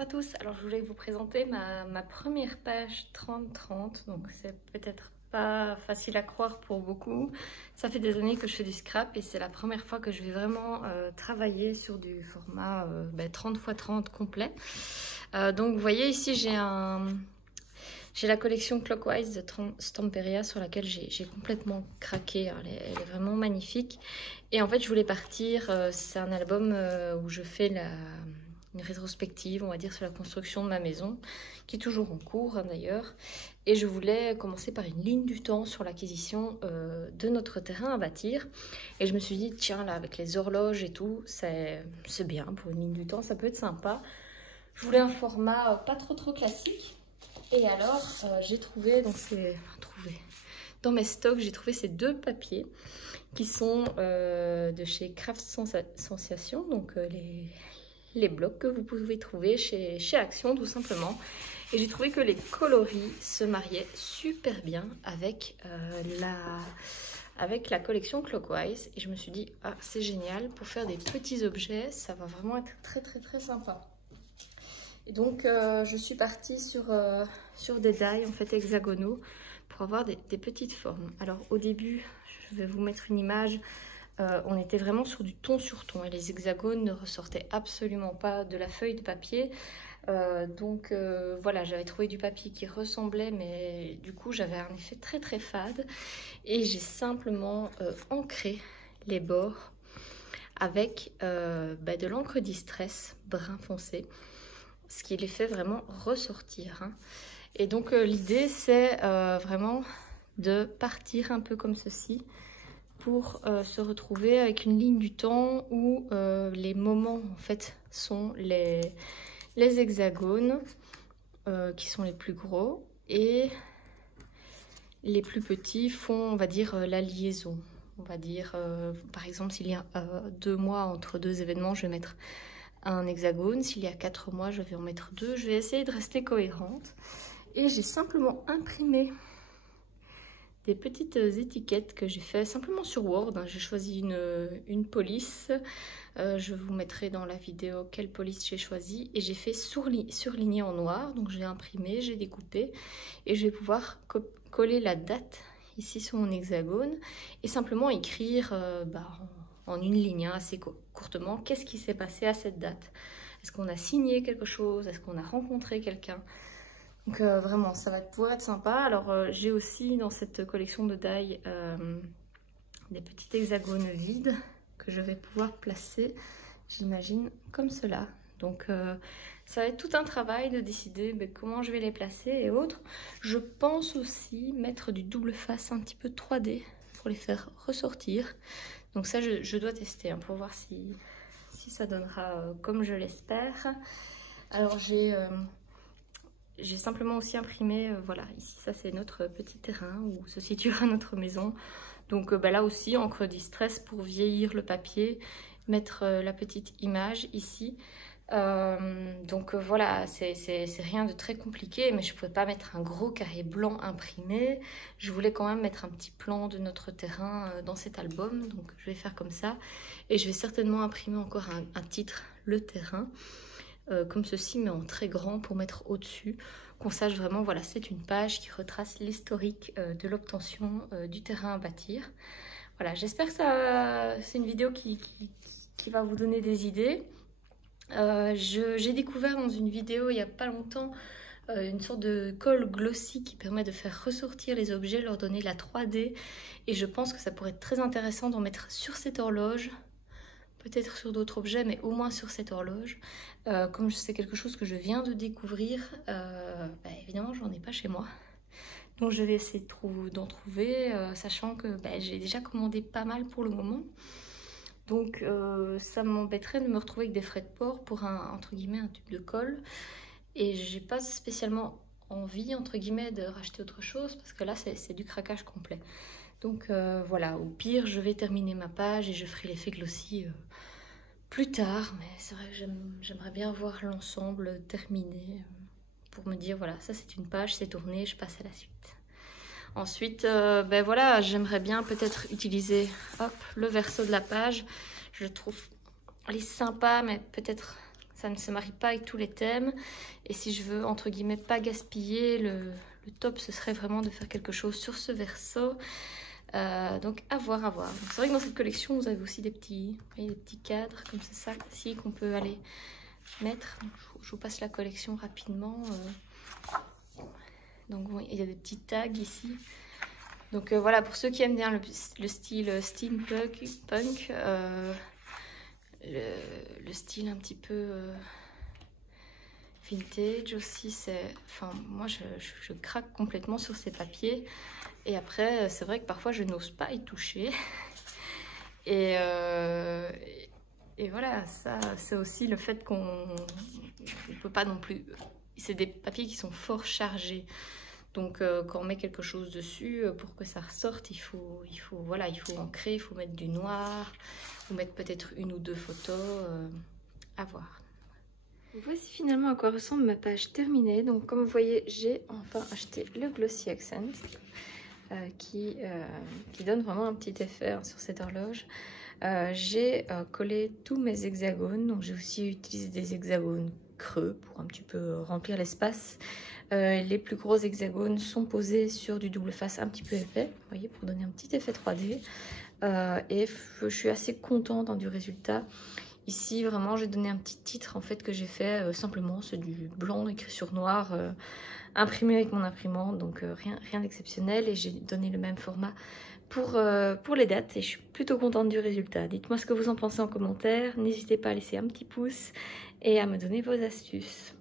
Bonjour à tous, alors je voulais vous présenter ma première page 30-30, donc c'est peut-être pas facile à croire pour beaucoup. Ça fait des années que je fais du scrap et c'est la première fois que je vais vraiment travailler sur du format 30 x 30 complet. Donc vous voyez ici j'ai la collection Clockwise de Stamperia sur laquelle j'ai complètement craqué, elle est vraiment magnifique. Et en fait je voulais partir, c'est un album où je fais une rétrospective, on va dire, sur la construction de ma maison, qui est toujours en cours hein, d'ailleurs. Et je voulais commencer par une ligne du temps sur l'acquisition de notre terrain à bâtir. Et je me suis dit, tiens, là, avec les horloges et tout, c'est bien pour une ligne du temps, ça peut être sympa. Je voulais un format pas trop classique. Et alors, j'ai trouvé, donc c'est trouvé dans mes stocks, j'ai trouvé ces deux papiers qui sont de chez Craft Sensation, donc les blocs que vous pouvez trouver chez Action tout simplement. Et j'ai trouvé que les coloris se mariaient super bien avec la collection Clockwise. Et je me suis dit, ah c'est génial, pour faire des petits objets, ça va vraiment être très sympa. Et donc je suis partie sur des die en fait hexagonaux pour avoir des petites formes. Alors au début, je vais vous mettre une image. On était vraiment sur du ton sur ton et les hexagones ne ressortaient absolument pas de la feuille de papier. Voilà, j'avais trouvé du papier qui ressemblait, mais du coup j'avais un effet très fade. Et j'ai simplement ancré les bords avec de l'encre Distress brun foncé, ce qui les fait vraiment ressortir. Hein. Et donc l'idée c'est vraiment de partir un peu comme ceci, pour se retrouver avec une ligne du temps où les moments en fait sont les hexagones qui sont les plus gros et les plus petits font, on va dire, la liaison. On va dire, par exemple, s'il y a 2 mois entre deux événements, je vais mettre un hexagone. S'il y a 4 mois, je vais en mettre 2. Je vais essayer de rester cohérente. Et j'ai simplement imprimé des petites étiquettes que j'ai fait simplement sur Word. J'ai choisi une police. Je vous mettrai dans la vidéo quelle police j'ai choisi. Et j'ai fait surligner en noir. Donc j'ai imprimé, j'ai découpé. Et je vais pouvoir coller la date ici sur mon hexagone. Et simplement écrire en une ligne, hein, assez courtement, qu'est-ce qui s'est passé à cette date. Est-ce qu'on a signé quelque chose? Est-ce qu'on a rencontré quelqu'un? Donc vraiment, ça va pouvoir être sympa. Alors j'ai aussi dans cette collection de die des petits hexagones vides que je vais pouvoir placer, j'imagine, comme cela. Donc ça va être tout un travail de décider comment je vais les placer et autres. Je pense aussi mettre du double face un petit peu 3D pour les faire ressortir. Donc ça, je dois tester hein, pour voir si ça donnera comme je l'espère. Alors j'ai simplement aussi imprimé, voilà, ici ça c'est notre petit terrain où se situera notre maison. Donc là aussi encre Distress pour vieillir le papier, mettre la petite image ici. Voilà, c'est rien de très compliqué, mais je ne pouvais pas mettre un gros carré blanc imprimé. Je voulais quand même mettre un petit plan de notre terrain dans cet album, donc je vais faire comme ça. Et je vais certainement imprimer encore un titre, le terrain. Comme ceci, mais en très grand pour mettre au-dessus, qu'on sache vraiment, voilà, c'est une page qui retrace l'historique de l'obtention du terrain à bâtir. Voilà, j'espère que c'est une vidéo qui va vous donner des idées. J'ai découvert dans une vidéo il n'y a pas longtemps une sorte de colle glossy qui permet de faire ressortir les objets, leur donner la 3D, et je pense que ça pourrait être très intéressant d'en mettre sur cette horloge. Peut-être sur d'autres objets, mais au moins sur cette horloge. Comme c'est quelque chose que je viens de découvrir, évidemment, j'en ai pas chez moi. Donc, je vais essayer d'en trouver, sachant que j'ai déjà commandé pas mal pour le moment. Donc, ça m'embêterait de me retrouver avec des frais de port pour entre guillemets, un tube de colle. Et j'ai pas spécialement envie, entre guillemets, de racheter autre chose, parce que là, c'est du craquage complet. Donc voilà, au pire, je vais terminer ma page et je ferai l'effet glossy plus tard. Mais c'est vrai que j'aimerais bien voir l'ensemble terminé pour me dire, voilà, ça c'est une page, c'est tourné, je passe à la suite. Ensuite, voilà, j'aimerais bien peut-être utiliser le verso de la page. Je le trouve, elle est sympa, mais peut-être ça ne se marie pas avec tous les thèmes. Et si je veux, entre guillemets, pas gaspiller, le top, ce serait vraiment de faire quelque chose sur ce verso. Donc à voir, à voir. C'est vrai que dans cette collection, vous avez aussi des petits cadres comme ça ici qu'on peut aller mettre. Je vous passe la collection rapidement. Donc bon, il y a des petits tags ici. Donc voilà, pour ceux qui aiment bien le style steampunk, le style un petit peu vintage aussi, enfin moi je craque complètement sur ces papiers. Et après c'est vrai que parfois je n'ose pas y toucher. Et voilà, ça c'est aussi le fait qu'on ne peut pas non plus, c'est des papiers qui sont fort chargés. Donc quand on met quelque chose dessus, pour que ça ressorte, il faut ancrer, il faut mettre du noir, ou mettre peut-être une ou deux photos, à voir. Voici finalement à quoi ressemble ma page terminée. Donc comme vous voyez, j'ai enfin acheté le Glossy Accent qui donne vraiment un petit effet sur cette horloge. J'ai collé tous mes hexagones, donc j'ai aussi utilisé des hexagones creux pour un petit peu remplir l'espace. Les plus gros hexagones sont posés sur du double face un petit peu épais, vous voyez, pour donner un petit effet 3D. Et je suis assez contente du résultat. Ici, vraiment, j'ai donné un petit titre en fait que j'ai fait simplement, c'est du blanc écrit sur noir, imprimé avec mon imprimante, donc rien d'exceptionnel. Et j'ai donné le même format pour les dates et je suis plutôt contente du résultat. Dites-moi ce que vous en pensez en commentaire, n'hésitez pas à laisser un petit pouce et à me donner vos astuces.